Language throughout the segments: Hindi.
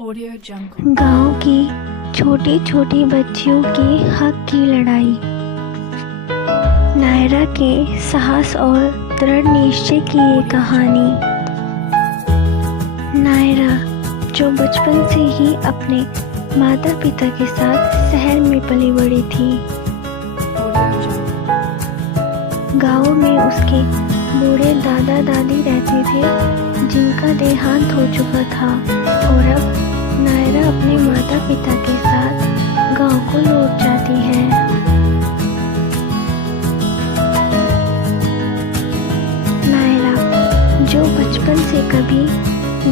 Audio Jungle। गांव की छोटी छोटी बच्चियों के हक की लड़ाई। नायरा के साहस और दृढ़ निश्चय की ये कहानी। नायरा जो बचपन से ही अपने माता पिता के साथ शहर में पली बड़ी थी। गांव में उसके बूढ़े दादा दादी रहते थे जिनका देहांत हो चुका था और अब नायरा अपने माता पिता के साथ गांव को लौट जाती है। नायरा जो बचपन से कभी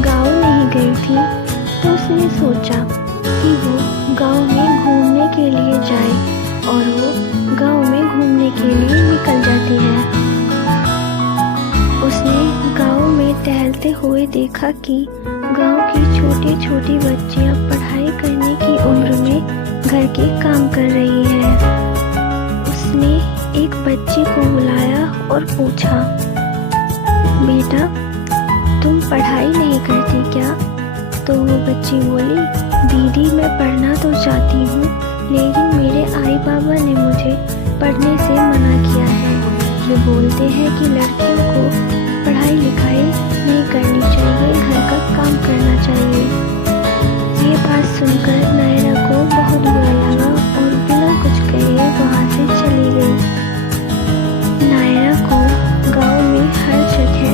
गांव नहीं गई थी तो उसने सोचा कि वो गांव में घूमने के लिए जाए और वो गांव में घूमने के लिए निकल जाती है। उसने गांव में टहलते हुए देखा कि गांव की छोटी छोटी बच्चियां पढ़ाई करने की उम्र में घर के काम कर रही है। उसने एक बच्ची को बुलाया और पूछा, बेटा तुम पढ़ाई नहीं करती क्या? तो वो बच्ची बोली, दीदी मैं पढ़ना तो चाहती हूँ लेकिन मेरे आई बाबा ने मुझे पढ़ने से मना किया है। वे बोलते हैं कि लड़कियों को पढ़ाई लिखाई नहीं करनी चाहिए, घर का काम करना चाहिए। ये बात सुनकर नायरा को बहुत बुरा लगा और बिना कुछ कहे वहाँ से चली गई। नायरा को गांव में हर जगह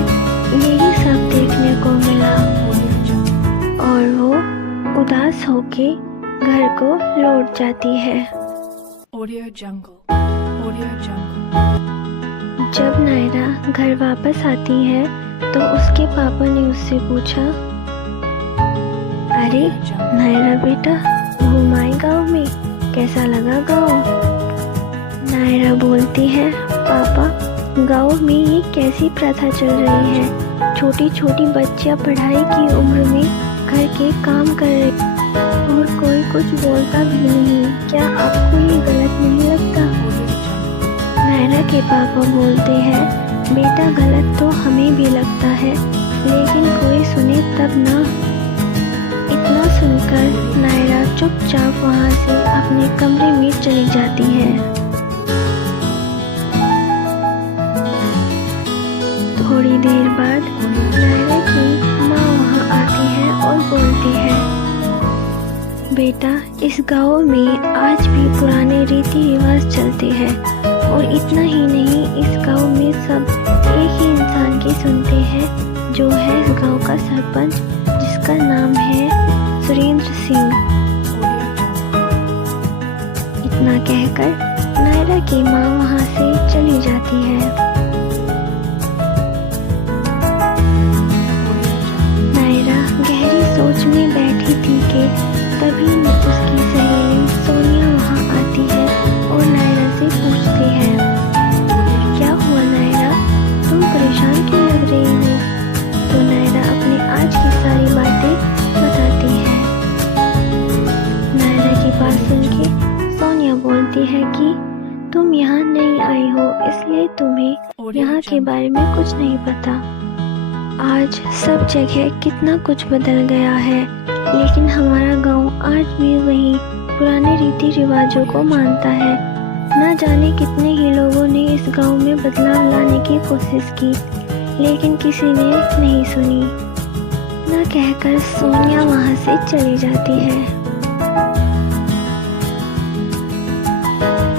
यही सब देखने को मिला और वो उदास होके घर को लौट जाती है। Audio Jungle। Audio Jungle। जब नायरा घर वापस आती है तो उसके पापा ने उससे पूछा, अरे नायरा बेटा घूम आई गाँव में, कैसा लगा गाँव? नायरा बोलती है, पापा गाँव में ये कैसी प्रथा चल रही है? छोटी छोटी बच्चियां पढ़ाई की उम्र में घर के काम कर रही और कोई कुछ बोलता भी नहीं, क्या आपको ये गलत नहीं लगता? नायरा के पापा बोलते हैं, बेटा गलत तो हमें भी लगता है लेकिन कोई सुने तब ना। इतना सुनकर नायरा चुपचाप वहाँ से अपने कमरे में चली जाती है। थोड़ी देर बाद नायरा की माँ वहाँ आती है और बोलती है, बेटा इस गाँव में आज भी पुराने रीति रिवाज चलते हैं और इतना ही नहीं इस गांव में सब एक ही इंसान की सुनते हैं जो है इस गांव का सरपंच जिसका नाम है सुरेंद्र सिंह। इतना कहकर नायरा की माँ वहाँ से चली जाती है। नायरा गहरी सोच में बैठी थी कि तभी उसकी सहेली सोनिया वहाँ आती है और नायरा से पूछती है, क्या हुआ नायरा, तुम परेशान क्यों लग रही हो? तो नायरा अपने आज की सारी बातें बताती है। नायरा की बात सुन के सोनिया बोलती है कि तुम यहाँ नहीं आई हो इसलिए तुम्हें यहाँ के बारे में कुछ नहीं पता। आज सब जगह कितना कुछ बदल गया है लेकिन हमारा गांव आज भी वही पुराने रीति रिवाजों को मानता है। न जाने कितने ही लोगों ने इस गांव में बदलाव लाने की कोशिश की लेकिन किसी ने नहीं सुनी। न कहकर सोनिया वहां से चली जाती है।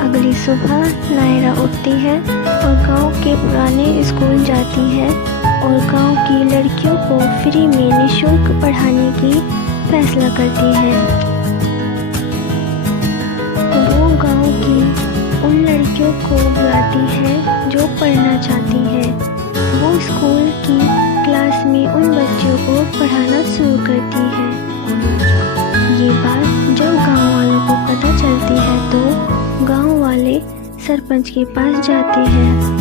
अगली सुबह नायरा उठती है और गांव के पुराने स्कूल जाती है और गांव की लड़कियों को फ्री में निःशुल्क पढ़ाने की फैसला करती है। वो गांव की उन लड़कियों को बुलाती है जो पढ़ना चाहती है। वो स्कूल की क्लास में उन बच्चों को पढ़ाना शुरू करती है। ये बात जब गांव वालों को पता चलती है तो गांव वाले सरपंच के पास जाते हैं।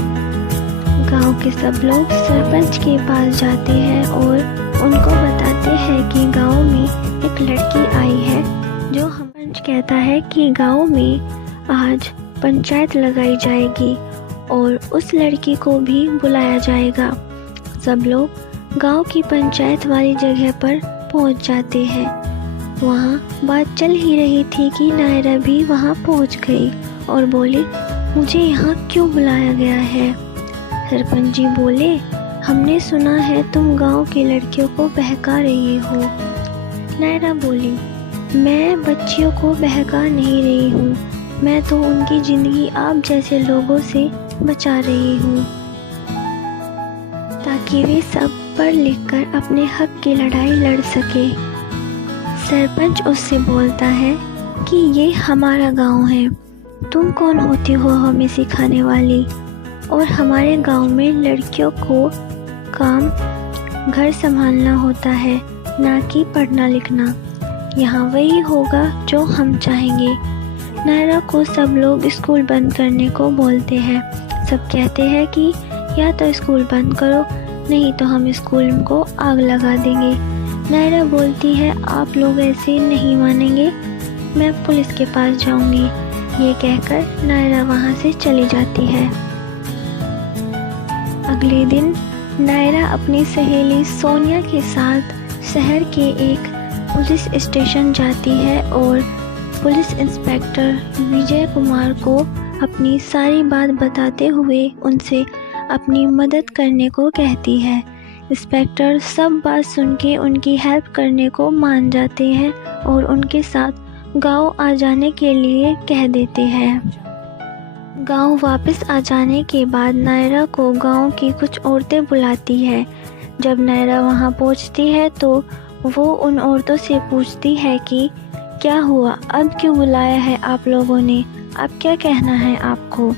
गांव के सब लोग सरपंच के पास जाते हैं और उनको बताते हैं कि गांव में एक लड़की आई है जो सरपंच कहता है कि गांव में आज पंचायत लगाई जाएगी और उस लड़की को भी बुलाया जाएगा। सब लोग गांव की पंचायत वाली जगह पर पहुंच जाते हैं। वहाँ बात चल ही रही थी कि नायरा भी वहाँ पहुँच गई और बोली, मुझे यहाँ क्यों बुलाया गया है? सरपंच जी बोले, हमने सुना है तुम गांव की लड़कियों को बहका रही हो। नायरा बोली, मैं बच्चियों को बहका नहीं रही हूँ, मैं तो उनकी ज़िंदगी आप जैसे लोगों से बचा रही हूँ ताकि वे सब पढ़ लिख कर अपने हक की लड़ाई लड़ सके। सरपंच उससे बोलता है कि ये हमारा गांव है, तुम कौन होती हो हमें सिखाने वाली? और हमारे गांव में लड़कियों को काम घर संभालना होता है, ना कि पढ़ना लिखना। यहाँ वही होगा जो हम चाहेंगे। नायरा को सब लोग स्कूल बंद करने को बोलते हैं। सब कहते हैं कि या तो स्कूल बंद करो, नहीं तो हम स्कूल को आग लगा देंगे। नायरा बोलती है, आप लोग ऐसे नहीं मानेंगे, मैं पुलिस के पास जाऊंगी। ये कहकर नायरा वहाँ से चली जाती है। अगले दिन नायरा अपनी सहेली सोनिया के साथ शहर के एक पुलिस स्टेशन जाती है और पुलिस इंस्पेक्टर विजय कुमार को अपनी सारी बात बताते हुए उनसे अपनी मदद करने को कहती है। इंस्पेक्टर सब बात सुन के उनकी हेल्प करने को मान जाते हैं और उनके साथ गांव आ जाने के लिए कह देते हैं। गांव वापस आ जाने के बाद नायरा को गांव की कुछ औरतें बुलाती है। जब नायरा वहां पहुंचती है तो वो उन औरतों से पूछती है कि क्या हुआ, अब क्यों बुलाया है आप लोगों ने, अब क्या कहना है आपको?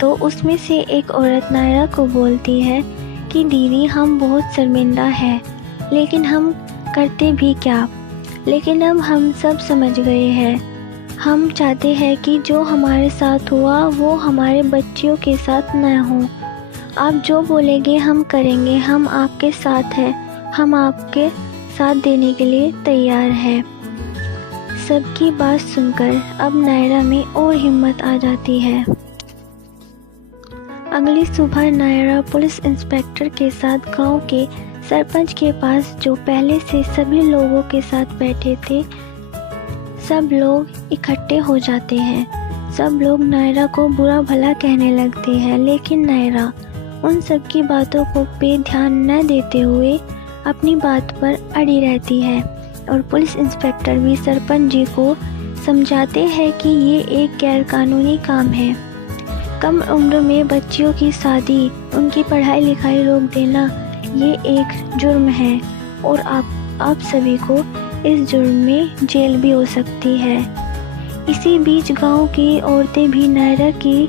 तो उसमें से एक औरत नायरा को बोलती है कि दीदी हम बहुत शर्मिंदा हैं, लेकिन हम करते भी क्या, लेकिन अब हम सब समझ गए हैं। हम चाहते हैं कि जो हमारे साथ हुआ वो हमारे बच्चियों के साथ न हो। आप जो बोलेंगे हम करेंगे, हम आपके साथ हैं, हम आपके साथ देने के लिए तैयार हैं। सबकी बात सुनकर अब नायरा में और हिम्मत आ जाती है। अगली सुबह नायरा पुलिस इंस्पेक्टर के साथ गांव के सरपंच के पास, जो पहले से सभी लोगों के साथ बैठे थे, सब लोग इकट्ठे हो जाते हैं। सब लोग नायरा को बुरा भला कहने लगते हैं, लेकिन नायरा उन सब की बातों को पे ध्यान न देते हुए अपनी बात पर अड़ी रहती है। और पुलिस इंस्पेक्टर भी सरपंच जी को समझाते हैं कि ये एक गैरकानूनी काम है। कम उम्र में बच्चियों की शादी, उनकी पढ़ाई लिखाई रोक देना, ये एक जुर्म है और आप सभी को इस जुर्म में जेल भी हो सकती है। इसी बीच गांव की औरतें भी नायरा की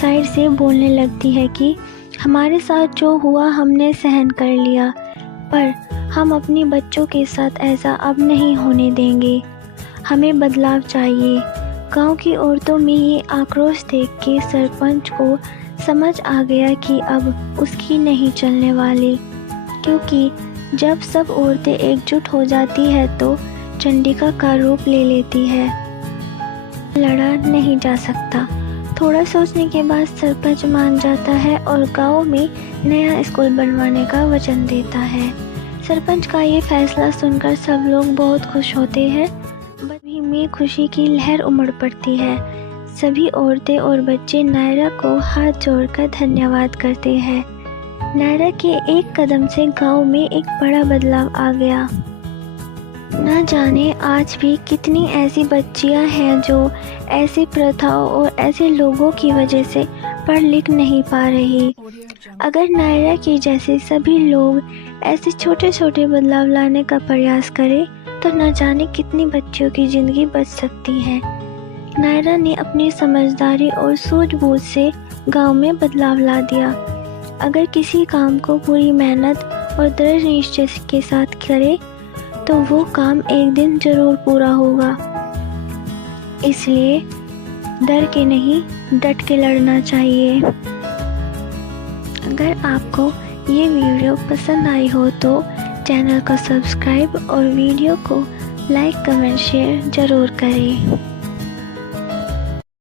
साइड से बोलने लगती है कि हमारे साथ जो हुआ हमने सहन कर लिया, पर हम अपनी बच्चों के साथ ऐसा अब नहीं होने देंगे, हमें बदलाव चाहिए। गांव की औरतों में ये आक्रोश देख के सरपंच को समझ आ गया कि अब उसकी नहीं चलने वाली, क्योंकि जब सब औरतें एकजुट हो जाती है तो चंडिका का रूप ले लेती है। लड़ा नहीं जा सकता। थोड़ा सोचने के बाद सरपंच मान जाता है और गांव में नया स्कूल बनवाने का वचन देता है। सरपंच का ये फैसला सुनकर सब लोग बहुत खुश होते हैं। सभी में खुशी की लहर उमड़ पड़ती है। सभी औरतें और बच्चे नायरा को हाथ जोड़कर धन्यवाद करते हैं। नायरा के एक कदम से गांव में एक बड़ा बदलाव आ गया। न जाने आज भी कितनी ऐसी बच्चियां हैं जो ऐसी प्रथाओं और ऐसे लोगों की वजह से पढ़ लिख नहीं पा रही। अगर नायरा के जैसे सभी लोग ऐसे छोटे छोटे बदलाव लाने का प्रयास करें तो न जाने कितनी बच्चियों की ज़िंदगी बच सकती है। नायरा ने अपनी समझदारी और सूझबूझ से गांव में बदलाव ला दिया। अगर किसी काम को पूरी मेहनत और दृढ़ निश्चय के साथ करे तो वो काम एक दिन जरूर पूरा होगा। इसलिए डर के नहीं, डट के लड़ना चाहिए। अगर आपको ये वीडियो पसंद आई हो तो चैनल को सब्सक्राइब और वीडियो को लाइक, कमेंट, शेयर ज़रूर करें।